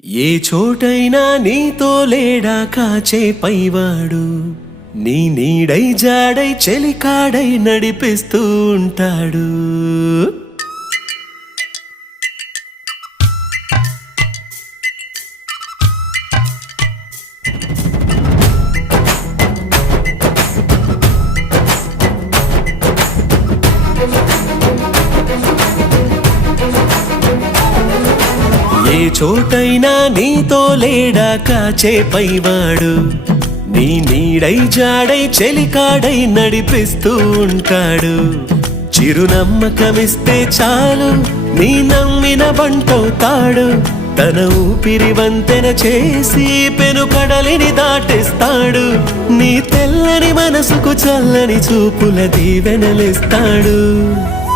ఏ చోటైనా నీతో లేడా కాచే పైవాడు, నీ నీడై జాడై చెలికాడై నడిపిస్తూ ఉంటాడు. ఏ చోటైనా నీతో లేడా కాచే పైవాడు, నీ నీడై జాడై చెలికాడై నడిపిస్తూ ఉంటాడు. చిరునమ్మకమిస్తే చాలు నీ నమ్మిన బంటవుతాడు. తన ఊపిరి వంతెన చేసి పెను కడలిని దాటిస్తాడు. నీ తెల్లని మనసుకు చల్లని చూపుల దీవెనలిస్తాడు.